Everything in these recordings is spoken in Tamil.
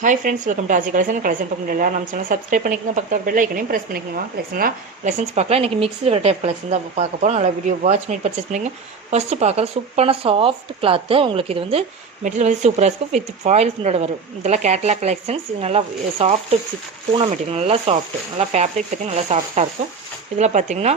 Hi friends, welcome to Aji Collection பார்க்கணும் நம்ம சேனல் சப்ஸ்கிரைப் பண்ணிக்கோங்க, பக்கத்துல பெல் ஐக்கனையும் பிரஸ் பண்ணிக்கோங்க. கலெக்ஷன்ஸ் பார்க்கலாம். இன்னைக்கு மிக்ஸ்டு வெரைட்டி ஆஃப் கலெக்ஷன் தான் பார்க்க போகிறோம். நல்லா வீடியோ வாட்ச் பண்ணி பர்ச்சேஸ் பண்ணிங்க. ஃபஸ்ட்டு பார்க்குற சூப்பரான சாஃப்ட் கிளாத்து. உங்களுக்கு இது வந்து மெட்டீரியல் வந்து சூப்பராக இருக்கும். வித் ஃபாயில் பிரிண்டோட வரும். இதெல்லாம் கேட்லாக் கலெக்ஷன்ஸ். இது நல்லா சாஃப்ட்டு பூனை மெட்டீரியல், நல்லா சாஃப்ட்டு, நல்லா ஃபேப்ரிக் பார்த்திங்கன்னா நல்லா சாஃப்ட்டாக இருக்கும். இதில் பார்த்திங்கன்னா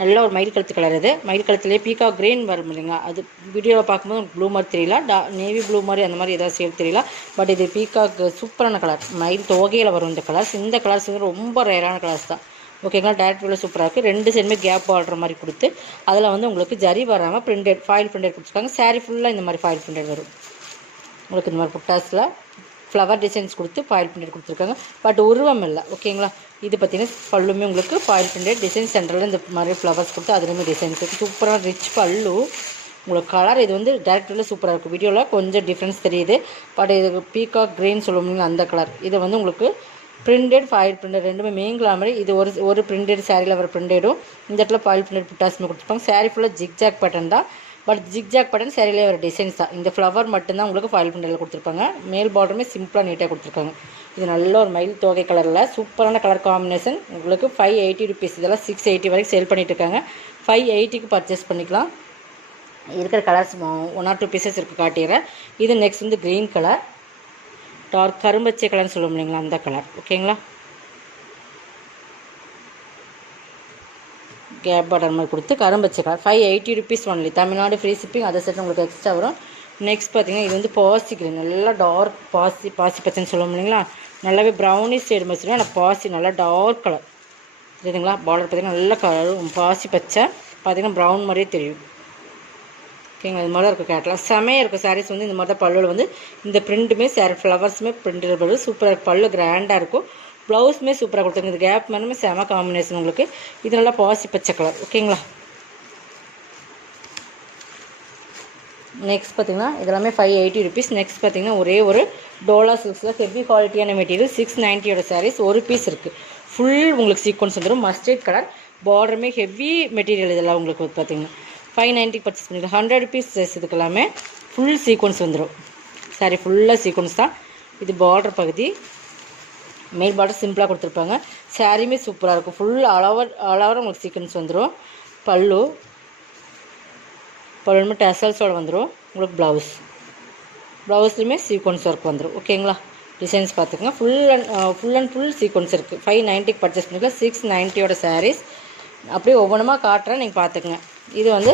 நல்ல ஒரு மயில் கழுத்து கலர். இது மயில் கழுத்துலேயே பீகா கிரீன் வரும் இல்லைங்களா, அது வீடியோவில் பார்க்கும்போது ப்ளூ மாதிரி தெரியல, நேவி ப்ளூ மாதிரி அந்த மாதிரி ஏதாவது சேவ் தெரியல. பட் இது பீகாக் சூப்பரான கலர், மயில் தொகையில் வரும் இந்த கலர்ஸ். இந்த கலர்ஸ் வந்து ரொம்ப ரேரான கலர்ஸ் தான். ஓகேங்களா, டேரக்ட் வியூவில் சூப்பராக இருக்குது. ரெண்டு சைடுமே கேப் ஆடுற மாதிரி கொடுத்து அதில் வந்து உங்களுக்கு ஜரி வராமல் பிரிண்டட் ஃபாயில் பிரிண்டட் கொடுத்துருக்காங்க. சாரீ ஃபுல்லாக இந்த மாதிரி ஃபாயில் பிரிண்டட் வரும். உங்களுக்கு இந்த மாதிரி புட்டாஸில் ஃப்ளவர் டிசைன்ஸ் கொடுத்து ஃபாயில் பிரிண்டட் கொடுத்துருக்காங்க. பட் உருவம் இல்லை. ஓகேங்களா, இது பார்த்திங்கன்னா பல்லுமே உங்களுக்கு ஃபாயில் பிரிண்டட் டிசைன் சென்டரில் இந்த மாதிரி ஃப்ளவர்ஸ் கொடுத்து அதுலேயுமே டிசைன்ஸ் இருக்குது. சூப்பராக ரிச் பல்லு. உங்களுக்கு கலர் இது வந்து டேரக்டில் சூப்பராக இருக்கும். வீடியோவில் கொஞ்சம் டிஃப்ரென்ஸ் தெரியுது. பட் இது பீகாக் க்ரீன் சொல்லுவோம் அந்த கலர். இது வந்து உங்களுக்கு பிரிண்டட் ஃபாயில் பிரிண்டட் ரெண்டுமே மெயின்கிற மாதிரி. இது ஒரு பிரிண்டட் சாரியில் வர பிரிண்டடும், இந்த இடத்துல ஃபாயில் பிரிண்டட் புட்டாஸுமே கொடுத்துருப்பாங்க. சாரீ ஃபுல்லாக ஜிக்ஜாக் பேட்டர்ன் தான். பட் ஜிக்ஜாக் பேட்டர்ன் சாரியிலே வர டிசைன்ஸ் தான். இந்த ஃப்ளவர் மட்டும்தான் உங்களுக்கு ஃபாயில் பிரிண்டடில் கொடுத்துருப்பாங்க. மேல் பார்டருமே சிம்பிளாக நீட்டாக கொடுத்துருக்காங்க. இது நல்ல ஒரு மயில் தோகை கலரில் சூப்பரான கலர் காம்பினேஷன். உங்களுக்கு 580 ருபீஸ். இதெல்லாம் 680 வரைக்கும் சேல் பண்ணிட்டு இருக்காங்க. 580க்கு பர்ச்சேஸ் பண்ணிக்கலாம். இருக்கிற கலர்ஸ் 1 or 2 பீசஸ் இருக்குது, காட்டிடுறேன். இது நெக்ஸ்ட் வந்து க்ரீன் கலர், டார்க் கரும்பச்சை கலர்னு சொல்லுவோம் இல்லைங்களா, அந்த கலர். ஓகேங்களா, கேப் பார்டர் மாதிரி கொடுத்து கரும்பச்சை colour. 580 rupees only. Tamil Nadu free shipping. அதை செட் உங்களுக்கு எக்ஸ்ட்ரா வரும். நெக்ஸ்ட் பார்த்திங்கன்னா இது வந்து பாசி கிரீன், நல்லா டார்க் பாசி பச்சைன்னு சொல்லுவோம் இல்லைங்களா, நல்லாவே ப்ரௌனிஷ் ஷேடு மாதிரி சொல்லுவோம். ஆனால் பாசி நல்லா டார்க் கலர் தெரியுதுங்களா. பார்டர் பார்த்திங்கன்னா நல்ல கலர் பாசி பச்சை, பார்த்திங்கன்னா ப்ரௌன் மாதிரியே தெரியும். ஓகேங்களா, இது மாதிரி இருக்கும். கேட்லாம் செமையாக இருக்கும். சாரீஸ் வந்து இந்த மாதிரி தான். பல்லுவில் வந்து இந்த பிரிண்ட்டுமே சாரி ஃப்ளவர்ஸுமே பிரிண்டட் பல்லு சூப்பராக இருக்கும். பல்லு கிராண்டாக இருக்கும். ப்ளவுஸுமே சூப்பராக கொடுத்துருங்க. இந்த கேப் மேலுமே செம காம்பினேஷன் உங்களுக்கு. இது நல்லா பாசி பச்சை கலர். ஓகேங்களா, நெக்ஸ்ட் பார்த்திங்கன்னா இதெல்லாமே 580 ருபீஸ். நெக்ஸ்ட் பார்த்திங்கன்னா ஒரே ஒரு டோலா சில்க்ஸில் ஹெவி குவாலிட்டியான மெட்டீரியல் 690 சாரீஸ். ஒரு பீஸ் இருக்குது. ஃபுல் உங்களுக்கு சீக்வன்ஸ் வந்துடும். மஸ்டர்ட் கலர், பார்டருமே ஹெவி மெட்டீரியல். இதெல்லாம் உங்களுக்கு பார்த்திங்கன்னா 590 பர்ச்சேஸ் பண்ணிக்கலாம். 100 ருபீஸ் இதுக்கு எல்லாமே ஃபுல் சீக்வன்ஸ் வந்துடும். சாரி ஃபுல்லாக சீக்வன்ஸ் தான். இது பார்டர் பகுதி, மேல் பார்டர் சிம்பிளாக கொடுத்துருப்பாங்க. சாரியுமே சூப்பராக இருக்கும். ஃபுல் அளவர் உங்களுக்கு சீக்வன்ஸ் வந்துடும். பல்லுமே டெசல்ஸோடு வந்துடும். உங்களுக்கு ப்ளவுஸ்லையுமே சீக்வன்ஸ் ஒர்க் வந்துடும். ஓகேங்களா, டிசைன்ஸ் பார்த்துக்கோங்க. ஃபுல் அண்ட் ஃபுல் சீக்வன்ஸ் இருக்குது. 590க்கு பர்ச்சேஸ் பண்ணிக்கலாம். 690 சாரீஸ். அப்படியே ஒவ்வொன்றுமா காட்டுறேன், நீங்கள் பார்த்துக்குங்க. இது வந்து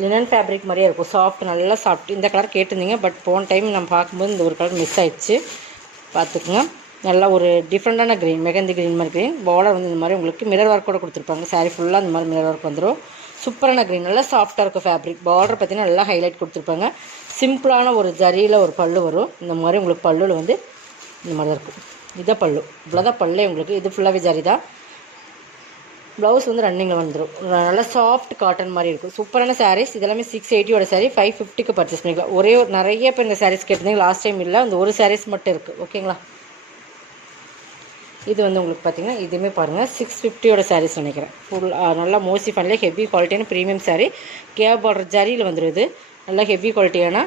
லினன் ஃபேப்ரிக் மாதிரியே இருக்கும். சாஃப்ட், நல்லா சாஃப்ட். இந்த கலர் கேட்டிருந்தீங்க, பட் போன டைம் நம்ம பார்க்கும்போது இந்த ஒரு கலர் மிஸ் ஆயிடுச்சு. பார்த்துக்குங்க. நல்லா ஒரு டிஃப்ரெண்ட்டான க்ரீன், மெகந்தி க்ரீன் மாதிரி க்ரீன். பார்டர் வந்து இந்த மாதிரி உங்களுக்கு மிரர் ஒர்க் கூட கொடுத்துருப்பாங்க. சாரீ ஃபுல்லாக இந்த மாதிரி மிரர் ஒர்க் வந்துடும். சூப்பரான க்ரீன், நல்லா சாஃப்ட்டாக இருக்கும் ஃபேப்ரிக். பார்டர் பார்த்திங்கன்னா நல்லா ஹைலைட் கொடுத்துருப்பாங்க. சிம்பிளான ஒரு ஜரியில் ஒரு பல்லு வரும். இந்த மாதிரி உங்களுக்கு பல்லுவில் வந்து இந்த மாதிரி தான் இருக்கும். இதான் பல்லு, இவ்வளோதான் பல்லே உங்களுக்கு. இது ஃபுல்லாகவே ஜரி தான். ப்ளவுஸ் வந்து ரன்னிங்கில் வந்துடும். நல்லா சாஃப்ட் காட்டன் மாதிரி இருக்கும். சூப்பரான சாரீஸ். இதெல்லாமே 680 சாரீ. 550க்கு பர்ச்சேஸ் பண்ணிக்கலாம். நிறைய பேர் இந்த சாரீஸ் கேட்டிருந்தீங்க. லாஸ்ட் டைம் இல்லை, அந்த ஒரு சாரீஸ் மட்டும் இருக்குது. ஓகேங்களா, இது வந்து உங்களுக்கு பார்த்திங்கன்னா இதுவுமே பாருங்கள் 650 சாரீஸ் நினைக்கிறேன். ஃபுல் நல்லா மோஸ்ட்லி ஃபன்லேயே ஹெவி குவாலிட்டியான ப்ரீமியம் சாரீ. கேப் பார்டர் ஜரியில் வந்துடும். இது நல்லா ஹெவி குவாலிட்டியான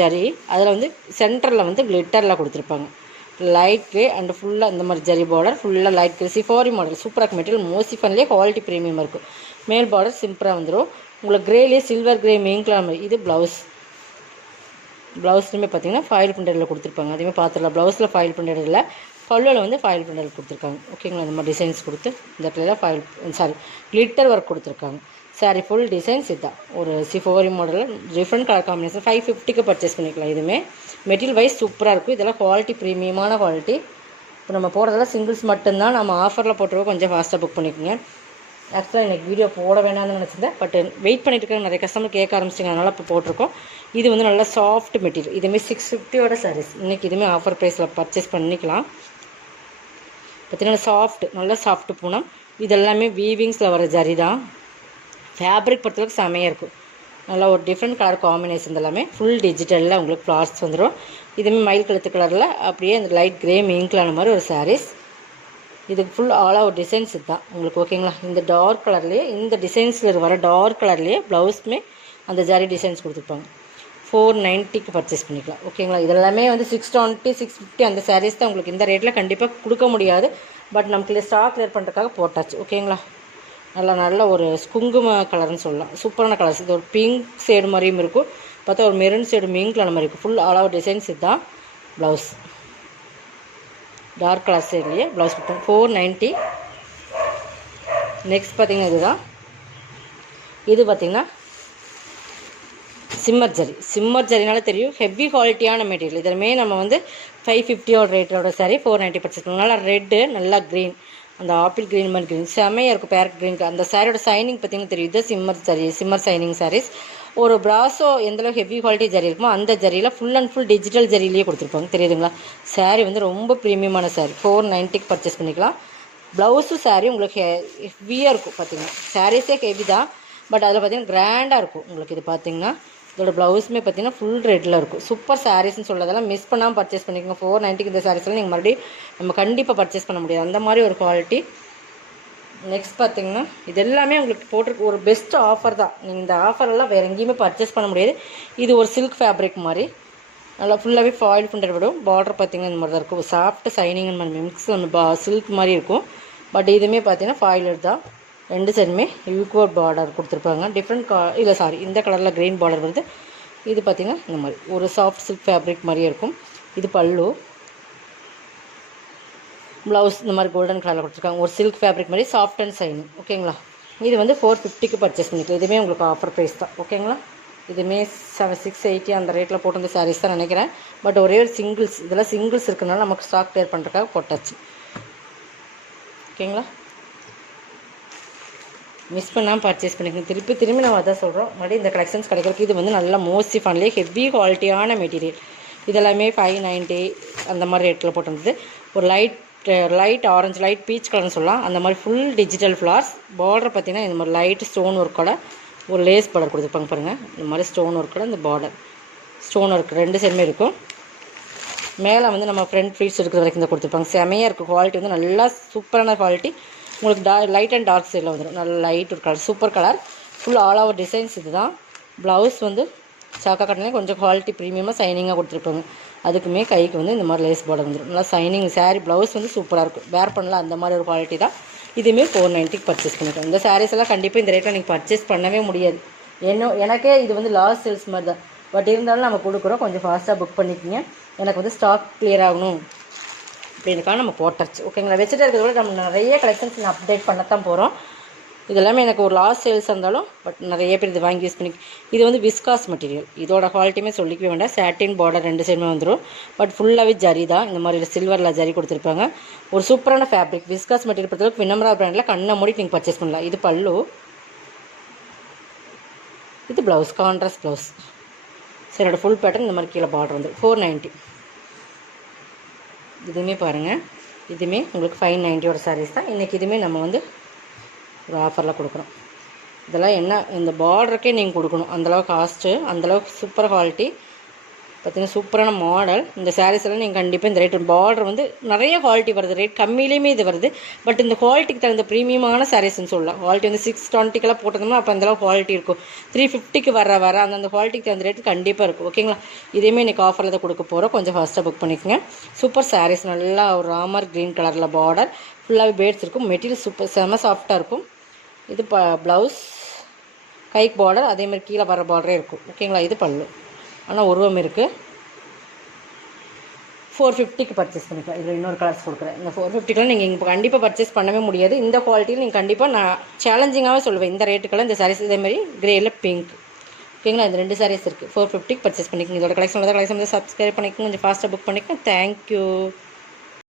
ஜரி. அதில் வந்து சென்டரில் வந்து கிளிட்டரில் கொடுத்துருப்பாங்க. லைட் க்ரே அண்ட் ஃபுல்லாக இந்த மாதிரி ஜரி பார்டர். ஃபுல்லாக லைட் க்ரே சிஃபாரி மாடல். சூப்பராக மெட்டீரியல். மோஸ்ட்லி ஃபன்லேயே குவாலிட்டி ப்ரீமியமாக இருக்கும். மேல் பார்டர் சிம்பிளாக வந்துடும். உங்களுக்கு க்ரேலேயே சில்வர் க்ரே மெயின்கலாம். இது ப்ளவுஸ்லையுமே பார்த்திங்கன்னா ஃபாயில் பிரிண்டடில் கொடுத்துருப்பாங்க. அதையுமே பார்த்துடலாம். ப்ளவுஸில் ஃபாயில் பிரிண்டட் இல்லை, பல்லுவில் வந்து ஃபாயில் பிரிண்டட் கொடுத்துருக்காங்க. ஓகேங்களா, இந்த மாதிரி டிசைன்ஸ் கொடுத்து இந்த இடத்துல கிளிட்டர் ஒர்க் கொடுத்துருக்காங்க. சாரி ஃபுல் டிசைன்ஸ் இதுதான். ஒரு சிஃபோரி மாடலில் டிஃப்ரெண்ட் கலர் காம்பினேஷன். 550க்கு பர்ச்சேஸ் பண்ணிக்கலாம். இதுவுமே மெட்டீரியல் வைஸ் சூப்பராக இருக்கும். இதெல்லாம் குவாலிட்டி ப்ரீமியமான குவாலிட்டி. இப்போ நம்ம போடுறதெல்லாம் சிங்கிள்ஸ் மட்டும்தான். நம்ம ஆஃபரில் போட்டுருவோம். கொஞ்சம் ஃபாஸ்ட்டாக புக் பண்ணிக்கோங்க. ஆக்சுவலாக எனக்கு வீடியோ போட வேணாம்னு நினச்சிருந்தேன், பட் வெயிட் பண்ணிட்டு இருக்காங்க. நிறைய கஸ்டமர் கேட்க ஆரம்பிச்சிங்க, அதனால் இப்போ போட்டிருக்கோம். இது வந்து நல்லா சாஃப்ட் மெட்டீரியல். இதுமாதிரி 650 சாரீஸ். இன்றைக்கி இதுவுமே ஆஃபர் ப்ரைஸில் பர்ச்சேஸ் பண்ணிக்கலாம். பார்த்தீங்கன்னா சாஃப்ட், நல்லா சாஃப்ட் பூனம். இதெல்லாமே வீவிங்ஸில் வர ஜரி தான். ஃபேப்ரிக் பொறுத்தளவுக்கு செமையாக இருக்கும். நல்லா ஒரு டிஃப்ரெண்ட் கலர் காம்பினேஷன். எல்லாமே ஃபுல் டிஜிட்டலில் உங்களுக்கு ஃப்ளார்ஸ் வந்துடும். இதுவுமே மயில் கழுத்து கலரில் அப்படியே அந்த லைட் க்ரே மெயின்கலான மாதிரி ஒரு சாரீஸ். இதுக்கு ஃபுல் ஆலாக ஒரு டிசைன்ஸ் இதுதான் உங்களுக்கு. ஓகேங்களா, இந்த டார்க் கலர்லேயே, இந்த டிசைன்ஸில் வர டார்க் கலர்லேயே ப்ளவுஸுமே அந்த ஜரி டிசைன்ஸ் கொடுத்துருப்பாங்க. 490க்கு பர்ச்சேஸ் பண்ணிக்கலாம். ஓகேங்களா. இதெல்லாமே வந்து 620 650 அந்த சாரீஸ் தான் உங்களுக்கு இந்த ரேட்டில் கண்டிப்பாக கொடுக்க முடியாது. பட் நமக்கு ஸ்டாக் கிளியர் பண்ணுறதுக்காக போட்டாச்சு. ஓகேங்களா. நல்ல ஒரு குங்கும கலர்னு சொல்லலாம். சூப்பரான கலர்ஸ். இது ஒரு பிங்க் ஷேடு மாதிரியும் இருக்கும், பார்த்தா ஒரு மெரூன் ஷேடு மீன் கலர் மாதிரி இருக்கும். ஃபுல் ஆல் ஓவர் டிசைன்ஸ் இதுதான். ப்ளவுஸ் டார்க் கலர் ஷேட்லேயே ப்ளவுஸ் கொடுத்தோம். 490. நெக்ஸ்ட் பார்த்திங்கன்னா இதுதான். இது பார்த்திங்கன்னா சிம்மர் ஜரினால தெரியும், ஹெவி குவாலிட்டியான மெட்டீரியல். இதெல்லாமே நம்ம வந்து 550 ரேட்டோட சாரீ 490 பர்ச்சேஸ் பண்ணோம். நல்லா ரெட்டு, நல்லா க்ரீன், அந்த ஆப்பிள் க்ரீன் மாதிரி க்ரீன் செம்மையாக இருக்கும். பேரட் க்ரீன் அந்த சாரியோட சைனிங் பார்த்திங்கன்னா தெரியும். இது சிம்மர் சைனிங் சாரீஸ். ஒரு ப்ராஸோ எந்தளவு ஹெவி குவாலிட்டி ஜரி இருக்குமோ அந்த ஜரியில் ஃபுல் அண்ட் ஃபுல் டிஜிட்டல் ஜரியிலேயே கொடுத்துருப்பாங்க. தெரியுதுங்களா. சாரீ வந்து ரொம்ப ப்ரீமியமான சாரீ. 490க்கு பர்ச்சேஸ் பண்ணிக்கலாம். ப்ளவுஸும் சாரீ உங்களுக்கு ஹெவியாக இருக்கும். பார்த்திங்கன்னா சாரீஸே ஹெவி தான், பட் அதில் பார்த்திங்கன்னா கிராண்டாக இருக்கும் உங்களுக்கு. இது பார்த்திங்கன்னா இதோட ப்ளவுஸுமே பார்த்திங்கன்னா ஃபுல் ரெட்டில் இருக்கும். சூப்பர் சாரீஸ்ன்னு சொல்கிறதெல்லாம் மிஸ் பண்ணாமல் பர்ச்சேஸ் பண்ணிக்கோங்க. 490க்கு இந்த சாரீஸ்லாம் நீங்கள் மறுபடியும் நம்ம கண்டிப்பாக பர்ச்சேஸ் பண்ண முடியாது, அந்த மாதிரி ஒரு குவாலிட்டி. நெக்ஸ்ட் பார்த்திங்கன்னா இது எல்லாமே உங்களுக்கு போட்டிருக்கு ஒரு பெஸ்ட் ஆஃபர் தான். நீங்கள் இந்த ஆஃபரெல்லாம் வேறு எங்கேயுமே பர்ச்சேஸ் பண்ண முடியாது. இது ஒரு சில்க் ஃபேப்ரிக் மாதிரி நல்லா ஃபுல்லாகவே ஃபாயில் பண்ணுற விடும். பார்டர் பார்த்திங்கன்னா இந்த மாதிரி தான் இருக்கும். சாஃப்ட் சைனிங் மிக்ஸ் சில்க் மாதிரி இருக்கும். பட் இதுவுமே பார்த்திங்கன்னா ஃபாயிலர் தான். ரெண்டு சைடுமே ஈக்குவல் பார்டர் கொடுத்துருப்பாங்க. டிஃப்ரெண்ட் இல்லை சாரி, இந்த கலரில் க்ரீன் பார்டர் வருது. இது பார்த்திங்கன்னா இந்த மாதிரி ஒரு சாஃப்ட் சில்க் ஃபேப்ரிக் மாதிரியே இருக்கும். இது பல்லு. ப்ளவுஸ் இந்த மாதிரி கோல்டன் கலரில் கொடுத்துருக்காங்க. ஒரு சில்க் ஃபேப்ரிக் மாதிரி சாஃப்ட் அண்ட் சைனிங். ஓகேங்களா. இது வந்து 450க்கு பர்ச்சேஸ் பண்ணிக்கலாம். இதுவுமே உங்களுக்கு ஆஃபர் ப்ரைஸ் தான். ஓகேங்களா. இதுவுமே 680 அந்த ரேட்டில் போட்டிருந்த சாரீஸ் தான் நினைக்கிறேன். பட் ஒரே ஒரு சிங்கிள்ஸ், இதெல்லாம் சிங்கிள்ஸ் இருக்கிறனால நமக்கு ஸ்டாக் கிளியர் பண்ணுறதுக்காக போட்டாச்சு. ஓகேங்களா. மிஸ் பண்ணாமல் பர்ச்சேஸ் பண்ணிக்கணும். திரும்பி நம்ம அதான் சொல்கிறோம். மறுபடியும் இந்த கலெக்ஷன்ஸ் கிடைக்கிறதுக்கு இது வந்து நல்லா மோஸ்ட்லி ஃபன்லேயே ஹெவி குவாலிட்டியான மெட்டீரியல். இதெல்லாமே 590 அந்த மாதிரி ரேட்டில் போட்டிருந்தது. ஒரு லைட் ஆரஞ்சு, லைட் பீச் கலர்னு சொல்லலாம். அந்த மாதிரி ஃபுல் டிஜிட்டல் ஃப்ளார்ஸ். பார்டர் பார்த்திங்கன்னா இந்த மாதிரி லைட் ஸ்டோன் ஒர்க்கோட ஒரு லேஸ் பார்டர் கொடுத்துருப்பாங்க பாருங்கள். இந்த மாதிரி ஸ்டோன் ஒர்க்கோட இந்த பார்டர் ஸ்டோன் ஒர்க் ரெண்டு சைடுமே இருக்கும். மேலே வந்து நம்ம ஃப்ரண்ட் ஃப்ளீட்ஸ் இருக்கிற வரைக்கும் தான் கொடுத்துருப்பாங்க. செமையாக இருக்கும். குவாலிட்டி வந்து நல்லா சூப்பரான குவாலிட்டி. உங்களுக்கு லைட் அண்ட் டார்க் சைடில் வந்துடும். நல்ல லைட் ஒரு colour, super colour. Full all over designs இது தான். ப்ளவுஸ் வந்து சாக்கா கட்டனே கொஞ்சம் குவாலிட்டி ப்ரீமியமாக சைனிங்காக கொடுத்துருப்பாங்க. அதுக்குமே கைக்கு வந்து இந்த மாதிரி லேஸ் பார்டர் வந்துடும். நல்லா சைனிங் சாரீ. ப்ளவுஸ் வந்து சூப்பராக இருக்கும். வேர் பண்ணலாம் அந்த மாதிரி ஒரு குவாலிட்டி தான். இதுவுமே 490க்கு பர்ச்சேஸ் பண்ணிட்டோம். இந்த சாரீஸ் எல்லாம் கண்டிப்பாக இந்த ரேட்டில் நீங்கள் பர்ச்சேஸ் பண்ணவே முடியாது. எனக்கே இது வந்து லாஸ்ட் சேல்ஸ் மாதிரி தான். பட் இருந்தாலும் நம்ம கொடுக்குறோம். கொஞ்சம் ஃபாஸ்ட்டாக புக் பண்ணிக்கிங்க. எனக்கு வந்து ஸ்டாக் கிளியர் ஆகணும் அப்படின்னுக்காக நம்ம போட்டாச்சு. ஓகேங்களா. வச்சுட்டு இருக்கிறத விட நம்ம நிறைய கலெக்ஷன்ஸ் நான் அப்டேட் பண்ணத்தான் போகிறோம். இதெல்லாமே எனக்கு ஒரு லாஸ்ட் சேல்ஸ் இருந்தாலும் பட் நிறைய பேர் இது வாங்கி யூஸ் பண்ணி. இது வந்து விஸ்காஸ் மெட்டீரியல். இதோட குவாலிட்டியுமே சொல்லிக்கவே வேண்டாம். சாட்டின் பார்டர் ரெண்டு சைடுமே வந்துடும். பட் ஃபுல்லாகவே ஜரி தான். இந்த மாதிரி சில்வரில் ஜரி கொடுத்துருப்பாங்க. ஒரு சூப்பரான ஃபேப்ரிக். விஸ்காஸ் மெட்டீரியல் பொறுத்தளவுக்கு வினம்ரா பிராண்டில் கண்ணை மூடி நீங்கள் பர்ச்சேஸ் பண்ணலாம். இது பல்லு. இது ப்ளவுஸ், கான்ட்ராஸ்ட் ப்ளவுஸ். சரியோட ஃபுல் பேட்டர்ன் இந்த மாதிரி கீழே பார்டர் வந்து 490. இதுவுமே பாருங்கள். இதுவுமே உங்களுக்கு 590 சாரீஸ் தான். இன்றைக்கி இதுவுமே நம்ம வந்து ஒரு ஆஃபரில் கொடுக்குறோம். இதெல்லாம் என்ன, இந்த பார்டருக்கே நீங்கள் கொடுக்கணும். அந்தளவுக்கு காஸ்ட்டு, அந்தளவுக்கு சூப்பர் குவாலிட்டி. பார்த்திங்கன்னா சூப்பரான மாடல். இந்த சாரீஸ் எல்லாம் நீங்கள் கண்டிப்பாக இந்த ரேட் பார்டர் வந்து நிறைய குவாலிட்டி வருது. ரேட் கம்மியிலையுமே இது வருது. பட் இந்த குவாலிட்டிக்கு தகுந்த ப்ரீமியமான சாரீஸ்ன்னு சொல்லலாம். குவாலிட்டி வந்து 620 போட்டோம்னா அப்போ அந்தளவுக்கு குவாலிட்டி இருக்கும். 350க்கு வர அந்த குவாலிட்டிக்கு தகுந்த ரேட்டு கண்டிப்பாக இருக்கும். ஓகேங்களா. இதேமே இன்றைக்கி ஆஃபரில் தான் கொடுக்க போகிறோம். கொஞ்சம் ஃபாஸ்ட்டாக புக் பண்ணிக்கோங்க. சூப்பர் சாரீஸ். நல்லா ஒரு ராமர் க்ரீன் கலரில் பார்டர் ஃபுல்லாகவே பேட்ஸ் இருக்கும். மெட்டீரியல் சூப்பர் செம சாஃப்டாக இருக்கும். இது ப்ளவுஸ், கைக்கு பார்டர் அதேமாதிரி கீழே வர பார்டரே இருக்கும். ஓகேங்களா. இது பல்லு. ஆனால் உருவம் இருக்குது. 450க்கு பர்ச்சேஸ் பண்ணிக்கலாம். இதில் இன்னொரு கலர்ஸ் கொடுக்குறேன். இந்த 450க்குலாம் நீங்கள் இப்போ கண்டிப்பாக பர்ச்சேஸ் பண்ணவே முடியாது. இந்த குவாலிட்டியில் நீங்கள் கண்டிப்பாக நான் சேலஞ்சிங்காகவே சொல்லுவேன். இந்த ரேட்டுக்கெல்லாம் இந்த சாரீஸ் இதேமாதிரி கிரேயில் பிங்க். ஓகேங்களா. இந்த 2 சாரீஸ் இருக்குது. 450க்கு பர்ச்சேஸ் பண்ணிக்கோங்க. இதோட கலெக்ஷன் சப்ஸ்கிரைப் பண்ணிக்கோங்க. கொஞ்சம் ஃபாஸ்ட்டாக புக் பண்ணிக்கோங்க. தேங்க்யூ.